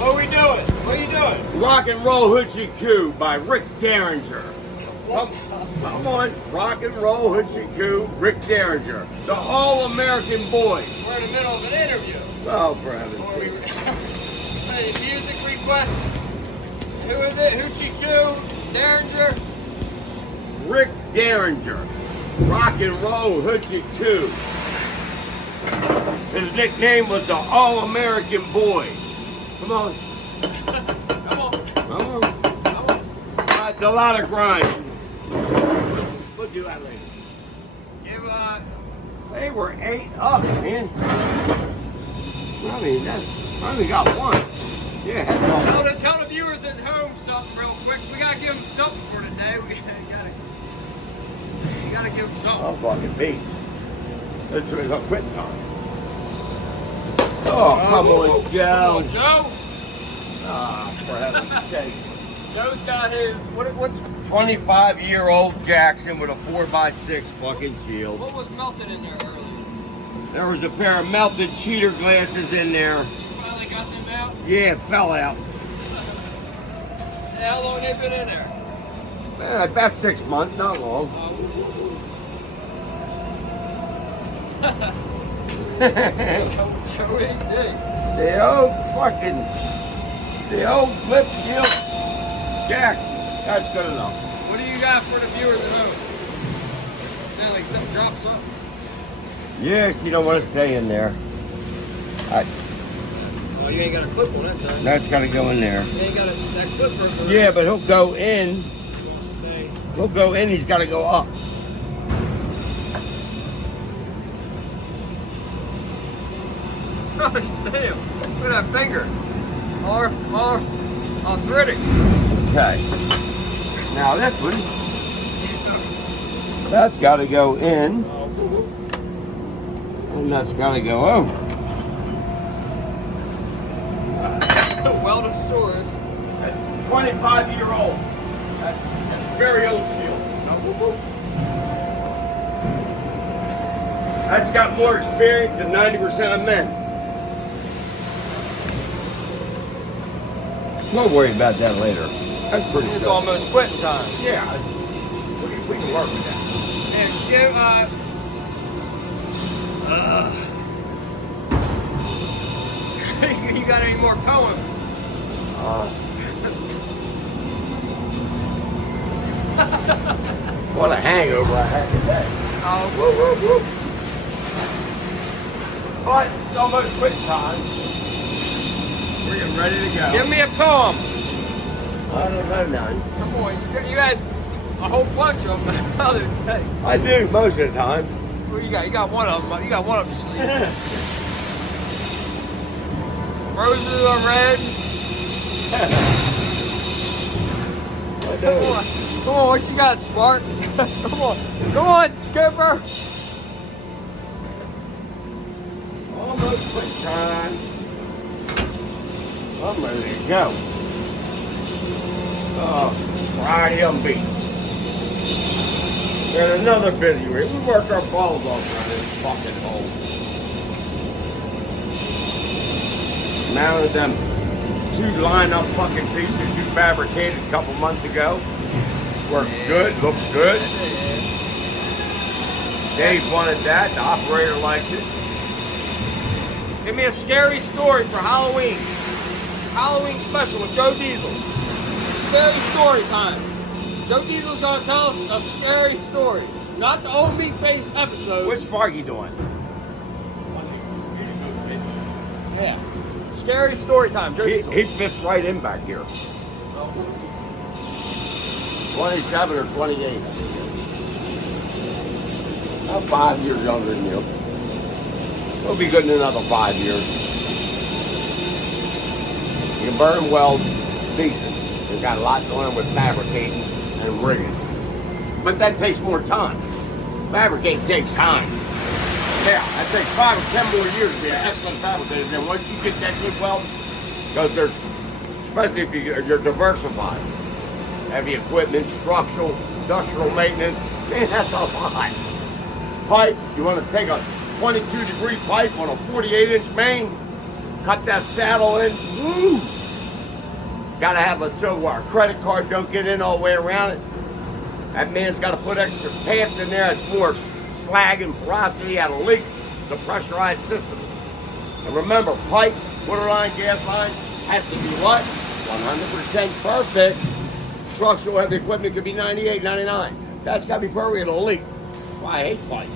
What are we doing? What are you doing? Rock and Roll Hoochie Coo by Rick Derringer. Come on, Rock and Roll Hoochie Coo, Rick Derringer, the All-American Boy. We're in the middle of an interview. Oh, for heaven's Or we, sake. hey, music request. Who is it? Hoochie Coo? Derringer? Rick Derringer, Rock and Roll Hoochie Coo. His nickname was the All-American Boy. Come on. Come on. Come on. Come on. That's a lot of grind. We'll do that later. Give, They were 8 up, man. I mean, I only got one. Yeah, that's all. tell the viewers at home something real quick. We gotta give them something for today. You gotta give them something. I'll fucking beat. That's what I'm quitting on. Oh, come on, Joe. Come on, Joe. Ah, for heaven's sake. Joe's got his, what's 25-year-old Jackson with a 4x6 fucking shield. what was melted in there earlier? There was a pair of melted cheater glasses in there. You finally got them out? Yeah, it fell out. How long they been in there? About 6 months, not long. Joe AD. The old flip shield Jackson. That's good enough. What do you got for the viewers at home? Sound like something drops up. Yes, you don't want to stay in there. Oh, you ain't got a clip on that side. That's got to go in there. You ain't got that clip for Yeah, but he'll go in. Stay. He'll go in. He's got to go up. Oh, damn. Look at that finger. All arthritic. Okay. Now this one, that's got to go in, and that's got to go over. Weldosaurus. 25-year-old. That's very old shield. That's got more experience than 90% of men. We'll worry about that later. That's pretty It's good. almost quitting time. Yeah, we can work with that. And give, you got any more poems? What a hangover I had today. Oh, Woo, woo, woo. But it's almost quitting time. We're getting ready to go. give me a poem. I don't know none. Come on, you had a whole bunch of them the other day. I do most of the time. Well, you got one of them. You got one of them. Roses are red. I Come do. on, come on, what you got, Smart? Come on, Skipper. Almost quitting time. I'm ready to go. Friday unbeat. And another busy week. We worked our balls off around this fucking hole. Mounted them 2 line-up fucking pieces you fabricated a couple months ago. Works good, looks good. Dave wanted that, the operator likes it. Give me a scary story for Halloween. Halloween special with Joe Diesel. Scary story time. Joe Diesel's gonna tell us a scary story. Not the old meat face episode. What's Sparky doing? Yeah. Scary story time, Joe Diesel. He fits right in back here. 27 or 28. About 5 years younger than you. He'll be good in another 5 years. You can burn weld decent. He's got a lot going on with fabricating and rigging. But that takes more time. Fabricating takes time. Yeah, that takes 5 or 10 more years to be an excellent fabricator. Then once you get that good weld, because there's, especially if you're diversified, heavy equipment, structural, industrial maintenance, man, that's a lot. Pipe, you want to take a 22-degree pipe on a 48-inch main. Cut that saddle in. Woo! Gotta have it so our credit card don't get in all the way around it. That man's got to put extra pants in there. It's more slag and porosity out of leak. It's a pressurized system. And remember, pipe, water line, gas line has to be what? 100% perfect. Structural heavy equipment could be 98, 99. That's got to be perfect. It'll leak. Why I hate pipe.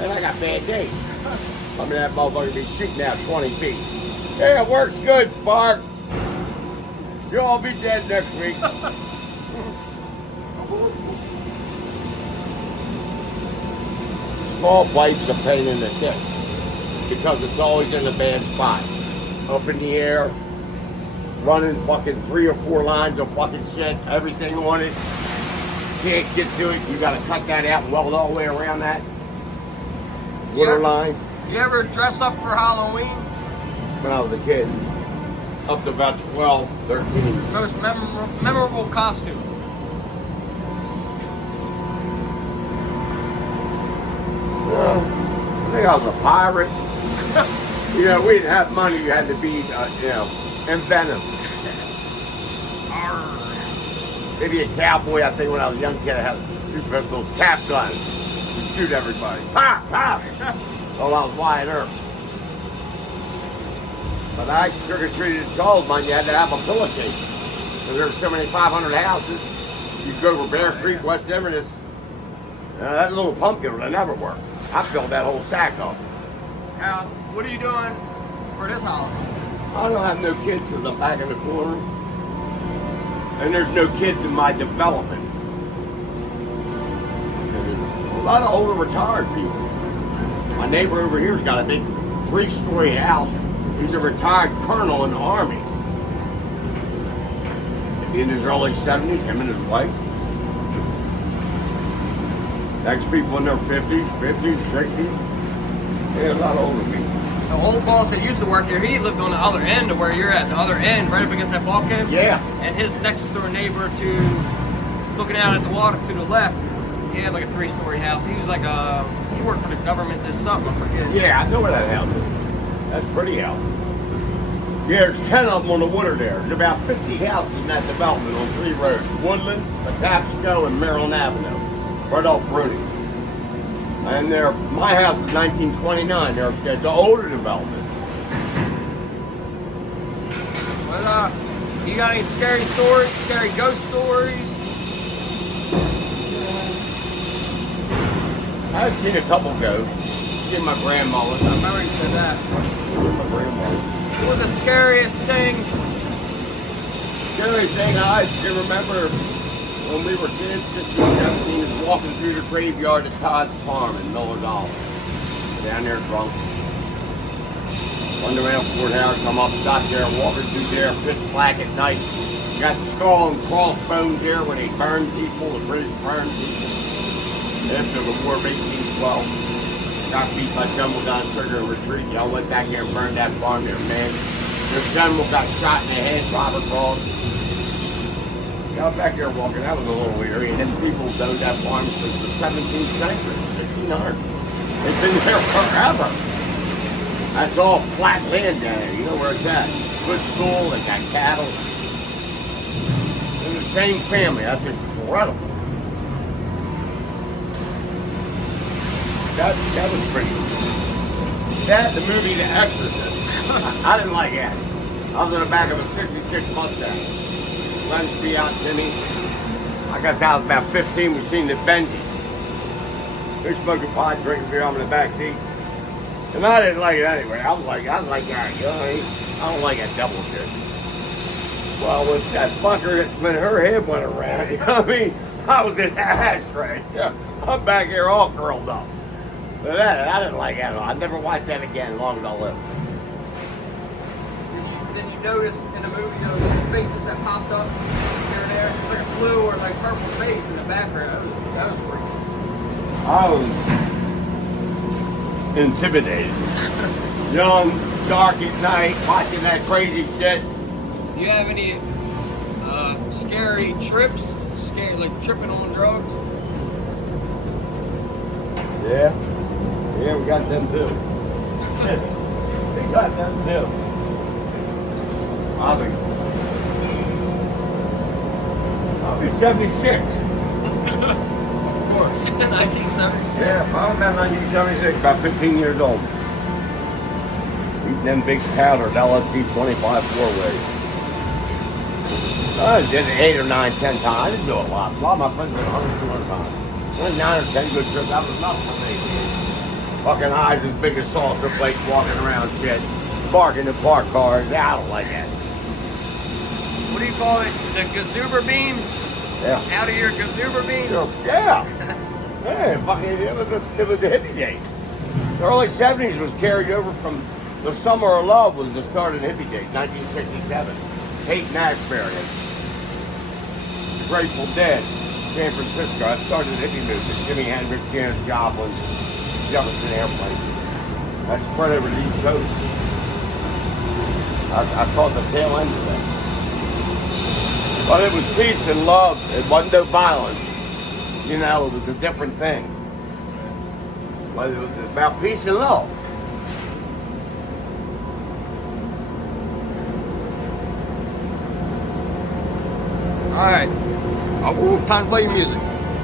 And I got bad days. I mean, that motherfucker be shooting out 20 feet. Yeah, it works good, Spark. You'll all be dead next week. Small pipe's a pain in the dick because it's always in a bad spot. Up in the air, running fucking 3 or 4 lines of fucking shit, everything on it. Can't get to it. You gotta cut that out and weld all the way around that. Water lines. You ever dress up for Halloween? When I was a kid, up to about 12, 13. Most memorable costume? Well, I think I was a pirate. You know, we didn't have money. You had to be, inventive. Maybe a cowboy. I think when I was a young kid, I had 2 pistols, cap guns to shoot everybody. Pop, pop. Well, I was Wyatt Earp. But I trick-or-treated at Charles, man. You had to have a pillowcase. Because there were so many 500 houses. You'd go over Bear Creek, West Inverness. That little pumpkin would never work. I filled that whole sack up. Now, what are you doing for this holiday? I don't have no kids because I'm back in the corner. And there's no kids in my development. A lot of older retired people. My neighbor over here's got a big 3-story house. He's a retired colonel in the Army. In his early 70s, him and his wife. Next people in their 50s, 60s. Yeah, a lot of older people. The old boss that used to work here, he lived on the other end of where you're at, the other end, right up against that volcano. Yeah. And his next door neighbor to, looking out at the water to the left, he had like a 3-story house. He was like he worked for the government, did something, I forget. Yeah, I know where that house is. That's pretty house. Yeah, there's 10 of them on the water there. There's about 50 houses in that development on 3 roads. Woodland, Patapsco, and Maryland Avenue. Right off Bruni. And my house is 1929. They're the older development. Well, you got any scary stories, scary ghost stories? I've seen a couple ghosts. Seen my grandmother. I remember you said that. My grandmother. What was the scariest thing? Scariest thing I can remember when we were kids, 16, 17, is walking through the graveyard at Todd's Farm in Miller's Olive. Down there drunk. Wonder around Fort Howard, come up, stop there, walking through there, pitch black at night. Got the skull and crossbones there where they burned people, the British burned people. After the War of 1812. Got beat by General Don Trigger in retreat. Y'all went back there and burned that farm there, man. The general got shot in the head, Robert Braun. Y'all back there walking, that was a little weird. And then people owned that farm since the 17th century, 1600. They've been there forever. That's all flat land down there. You know where it's at. Good soil, they got cattle. In the same family, that's incredible. That was pretty cool. That, the movie The Exorcist, I didn't like that. I was in the back of a 66 Mustang. Friends be out to me. I guess I was about 15, we seen the Benji. They're smoking pot, drinking beer, I'm in the back seat. And I didn't like it anyway. I was like, that, you know, I don't like that double shit. Well, with that fucker, when her head went around, you know what I mean? I was in that ashtray. I'm back here all curled up. But I didn't like that at all. I'd never watch that again as long as I live. Then you notice in the movie those faces that popped up here and there, like a blue or like purple face in the background. That was freaky. I was intimidated. Young, dark at night, watching that crazy shit. Do you have any scary trips? Scary, like tripping on drugs? Yeah. Yeah, we got them too. We got them too. I'll be 76. Of course. 1976. Yeah, I'm about 1976, about 15 years old. Eating them big powdered LSD 25 four-ways. I did it 8 or 9, 10 times. I didn't do it a lot. A lot of my friends did 100, 200 times. Only 9 or 10 good trips. That was enough for me. Fucking eyes as big as saucer plates walking around shit. Barking in park cars. Yeah, I don't like that. What do you call it? The gazoober beam? Yeah. Out of your gazoober beam? Yeah. Yeah, fucking, it was a hippie day. The early 70s was carried over from the Summer of Love was the start of the hippie day, 1967. Haight and Ashbury. The Grateful Dead, San Francisco. I started hippie movement. Jimi Hendrix, Janis Joplin, Jefferson Airplane. I spread over the East Coast. I caught the tail end of that. But it was peace and love. It wasn't no violence. You know, it was a different thing. But it was about peace and love. Alright. Time to play your music.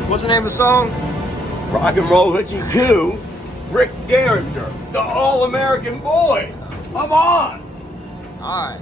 What's the name of the song? Rock and Roll Hoochie Coo, Rick Derringer, the All-American Boy. Come on. Alright.